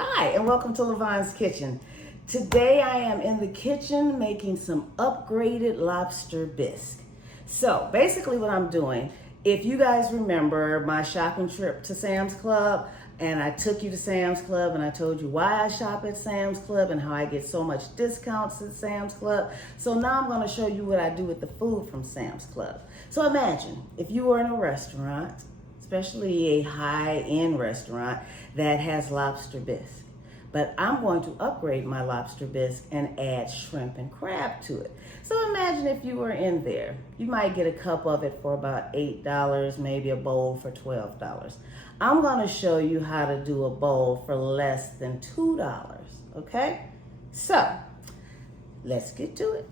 Hi, and welcome to Lavonne's Kitchen. Today I am in the kitchen making some upgraded lobster bisque. So basically what I'm doing, if you guys remember my shopping trip to Sam's Club, and I took you to Sam's Club and I told you why I shop at Sam's Club and how I get so much discounts at Sam's Club. So now I'm going to show you what I do with the food from Sam's Club. So imagine if you were in a restaurant, especially a high-end restaurant that has lobster bisque. But I'm going to upgrade my lobster bisque and add shrimp and crab to it. So imagine if you were in there. You might get a cup of it for about $8, maybe a bowl for $12. I'm going to show you how to do a bowl for less than $2, okay? So, let's get to it.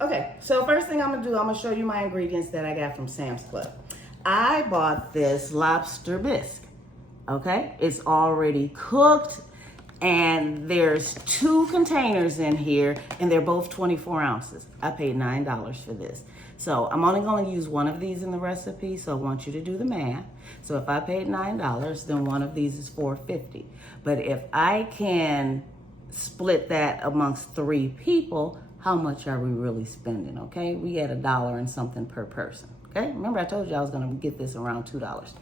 Okay, so first thing I'm going to do, I'm going to show you my ingredients that I got from Sam's Club. I bought this lobster bisque, okay? It's already cooked, and there's 2 containers in here, and they're both 24 ounces. I paid $9 for this. So I'm only gonna use one of these in the recipe, so I want you to do the math. So if I paid $9, then one of these is $4.50. But if I can split that amongst 3 people, how much are we really spending, okay? We had $1 and something per person. Okay, remember I told you I was gonna get this around $2.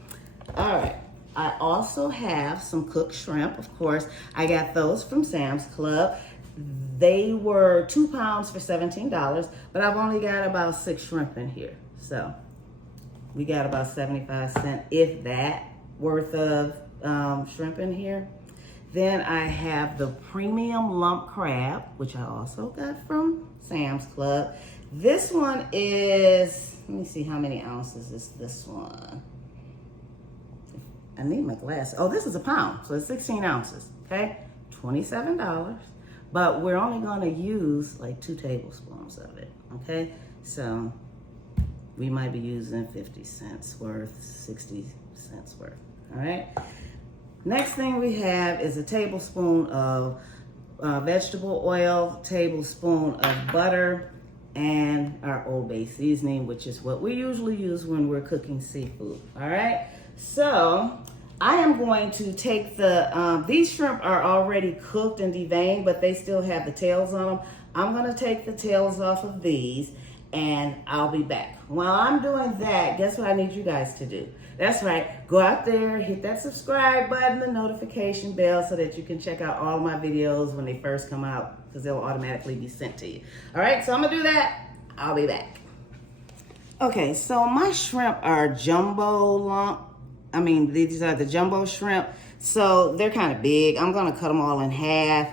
All right, I also have some cooked shrimp, of course. I got those from Sam's Club. They were 2 pounds for $17, but I've only got about 6 shrimp in here. So we got about 75 cents, if that, worth of shrimp in here. Then I have the premium lump crab, which I also got from Sam's Club. This one is, let me see how many ounces is this one. I need my glass. Oh, this is a pound, so it's 16 ounces, okay? $27, but we're only gonna use like 2 tablespoons of it, okay? So we might be using 50 cents worth, 60 cents worth, all right? Next thing we have is a tablespoon of vegetable oil, tablespoon of butter, and our Old Bay seasoning, which is what we usually use when we're cooking seafood, all right? So I am going to take these shrimp are already cooked and deveined, but they still have the tails on them. I'm gonna take the tails off of these and I'll be back. While I'm doing that, guess what I need you guys to do? That's right, go out there, hit that subscribe button, the notification bell, so that you can check out all my videos when they first come out, because they'll automatically be sent to you. All right, so I'm gonna do that. I'll be back. Okay, so my shrimp are jumbo lump. I mean, these are the jumbo shrimp. So they're kind of big. I'm gonna cut them all in half.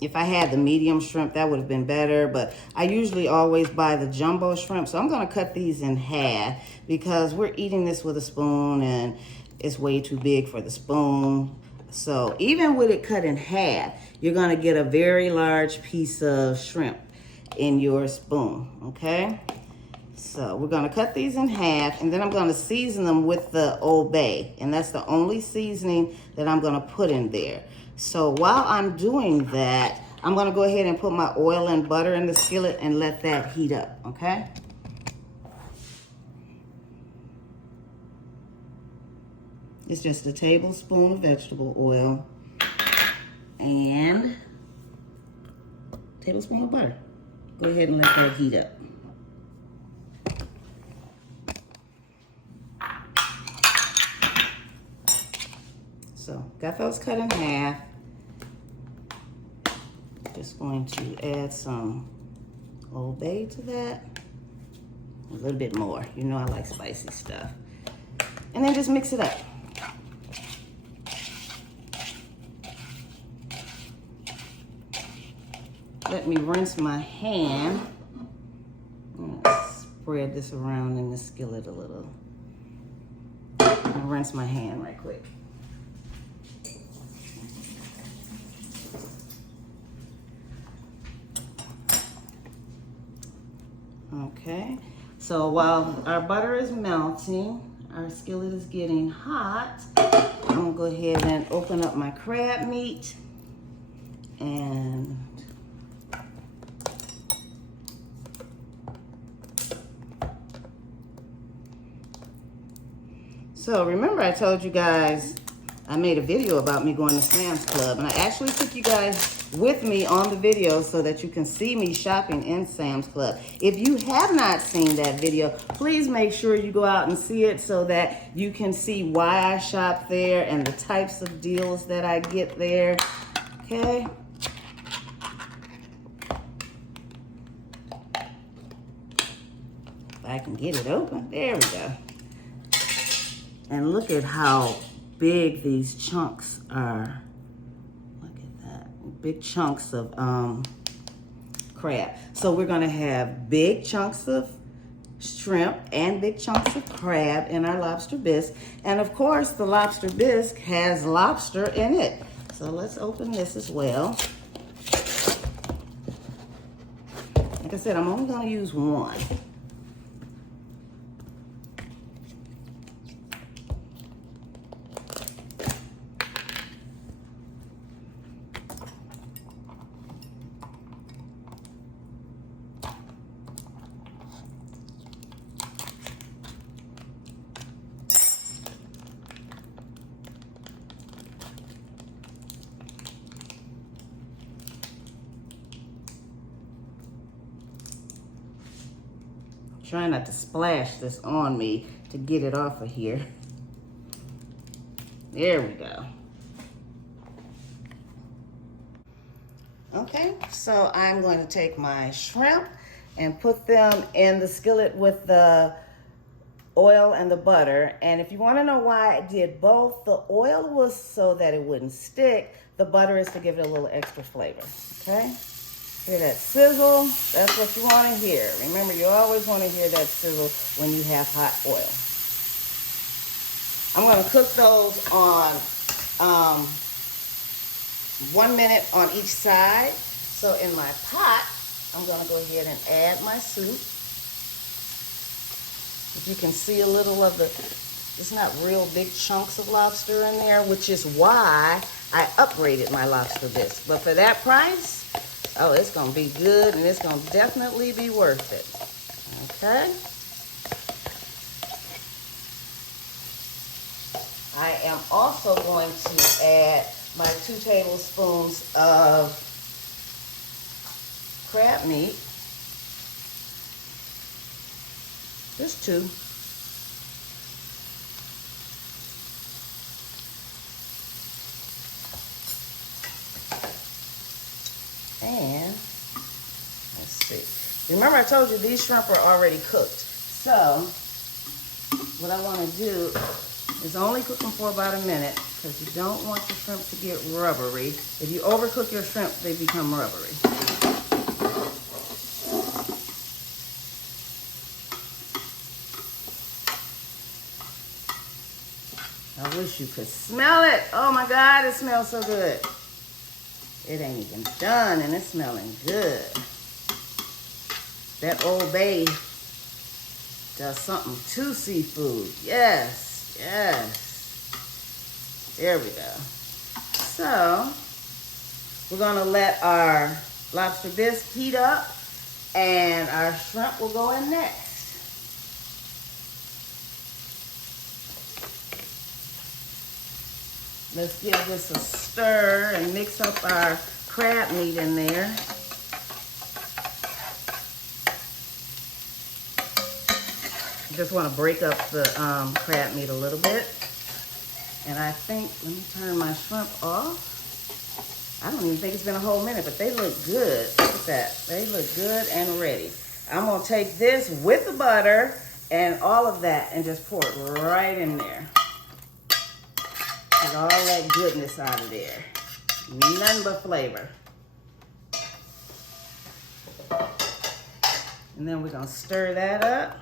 If I had the medium shrimp, that would have been better, but I usually always buy the jumbo shrimp. So I'm gonna cut these in half because we're eating this with a spoon and it's way too big for the spoon. So even with it cut in half, you're gonna get a very large piece of shrimp in your spoon, okay? So we're gonna cut these in half, and then I'm gonna season them with the Old Bay, and that's the only seasoning that I'm gonna put in there. So while I'm doing that, I'm gonna go ahead and put my oil and butter in the skillet and let that heat up, okay? It's just a tablespoon of vegetable oil and a tablespoon of butter. Go ahead and let that heat up. So, got those cut in half. Just going to add some Old Bay to that. A little bit more. You know I like spicy stuff. And then just mix it up. Let me rinse my hand. I'm gonna spread this around in the skillet a little. I'll rinse my hand right quick. Okay, so while our butter is melting, our skillet is getting hot, I'm gonna go ahead and open up my crab meat and so remember I told you guys I made a video about me going to Sam's Club, and I actually took you guys with me on the video so that you can see me shopping in Sam's Club. If you have not seen that video, please make sure you go out and see it so that you can see why I shop there and the types of deals that I get there, okay? If I can get it open, there we go. And look at how big these chunks are. Look at that, big chunks of crab. So we're gonna have big chunks of shrimp and big chunks of crab in our lobster bisque. And of course, the lobster bisque has lobster in it. So let's open this as well. Like I said, I'm only gonna use one. Trying not to splash this on me to get it off of here. There we go. Okay, so I'm going to take my shrimp and put them in the skillet with the oil and the butter. And if you want to know why I did both, the oil was so that it wouldn't stick. The butter is to give it a little extra flavor, okay? Hear that sizzle? That's what you want to hear. Remember, you always want to hear that sizzle when you have hot oil. I'm going to cook those on 1 minute on each side. So in my pot, I'm going to go ahead and add my soup. If you can see a little of the, it's not real big chunks of lobster in there, which is why I upgraded my lobster bisque. But for that price, oh, it's going to be good, and it's going to definitely be worth it. Okay? I am also going to add my 2 tablespoons of crab meat. Just 2. And let's see. Remember, I told you these shrimp are already cooked. So what I want to do is only cook them for about a minute because you don't want your shrimp to get rubbery. If you overcook your shrimp, they become rubbery. I wish you could smell it. Oh my God, it smells so good. It ain't even done and it's smelling good. That Old Bay does something to seafood. Yes, yes. There we go. So, we're gonna let our lobster bisque heat up and our shrimp will go in next. Let's give this a stir and mix up our crab meat in there. Just want to break up the crab meat a little bit. And I think, let me turn my shrimp off. I don't even think it's been a whole minute, but they look good. Look at that. They look good and ready. I'm going to take this with the butter and all of that and just pour it right in there. Get all that goodness out of there. None but flavor. And then we're going to stir that up.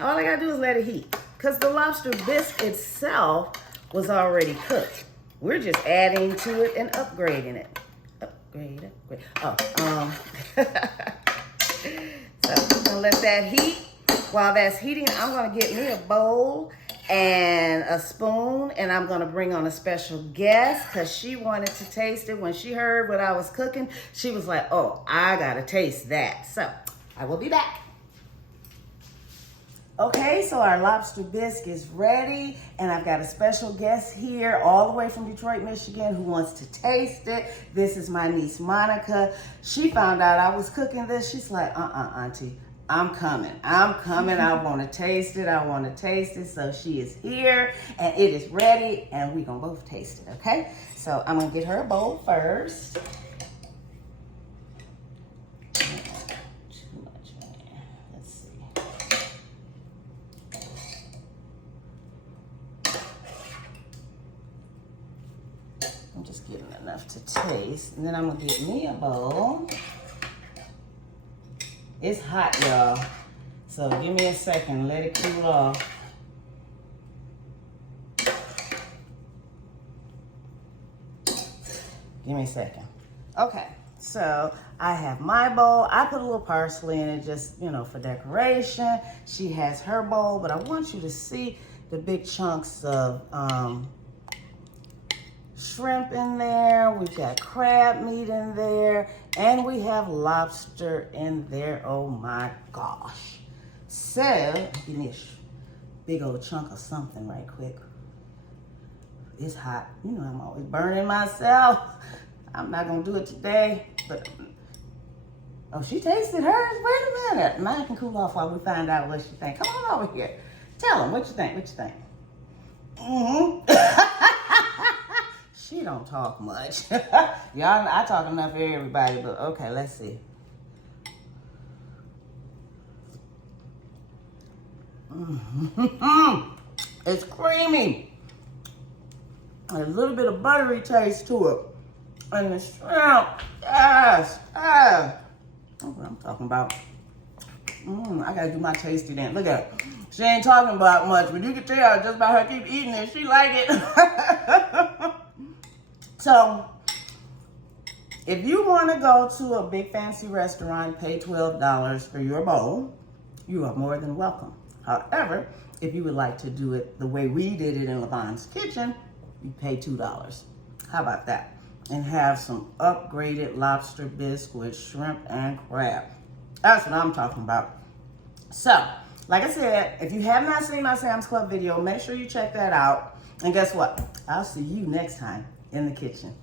All I got to do is let it heat. Because the lobster bisque itself was already cooked. We're just adding to it and upgrading it. Upgrade. Oh, so I'm going to let that heat. While that's heating, I'm going to get me a bowl and a spoon, and I'm gonna bring on a special guest because she wanted to taste it. When she heard what I was cooking, she was like, oh, I gotta taste that. So I will be back. Okay, so our lobster bisque is ready, and I've got a special guest here all the way from Detroit, Michigan, who wants to taste it. This is my niece, Monica. She found out I was cooking this. She's like, Auntie, I'm coming. I want to taste it. So she is here, and it is ready, and we're going to both taste it, okay? So I'm going to get her a bowl first. I'm just getting enough to taste. And then I'm gonna get me a bowl. It's hot, y'all. So give me a second, let it cool off. Give me a second. Okay, so I have my bowl. I put a little parsley in it just, you know, for decoration. She has her bowl, but I want you to see the big chunks of shrimp in there. We've got crab meat in there, and we have lobster in there. Oh my gosh. So, give me a big old chunk of something right quick. It's hot. You know, I'm always burning myself. I'm not gonna do it today, but oh, she tasted hers. Wait a minute. Mine can cool off while we find out what she thinks. Come on over here. Tell them what you think. What you think? She don't talk much. Y'all, I talk enough for everybody, but okay, let's see. It's creamy. A little bit of buttery taste to it. And the shrimp, yes. That's what I'm talking about. I gotta do my tasty dance. Look at her. She ain't talking about much, but you can tell just by her keep eating it. She like it. So, if you want to go to a big fancy restaurant, pay $12 for your bowl, you are more than welcome. However, if you would like to do it the way we did it in Lavonne's kitchen, you pay $2. How about that? And have some upgraded lobster bisque with shrimp and crab. That's what I'm talking about. So, like I said, if you have not seen my Sam's Club video, make sure you check that out. And guess what? I'll see you next time in the kitchen.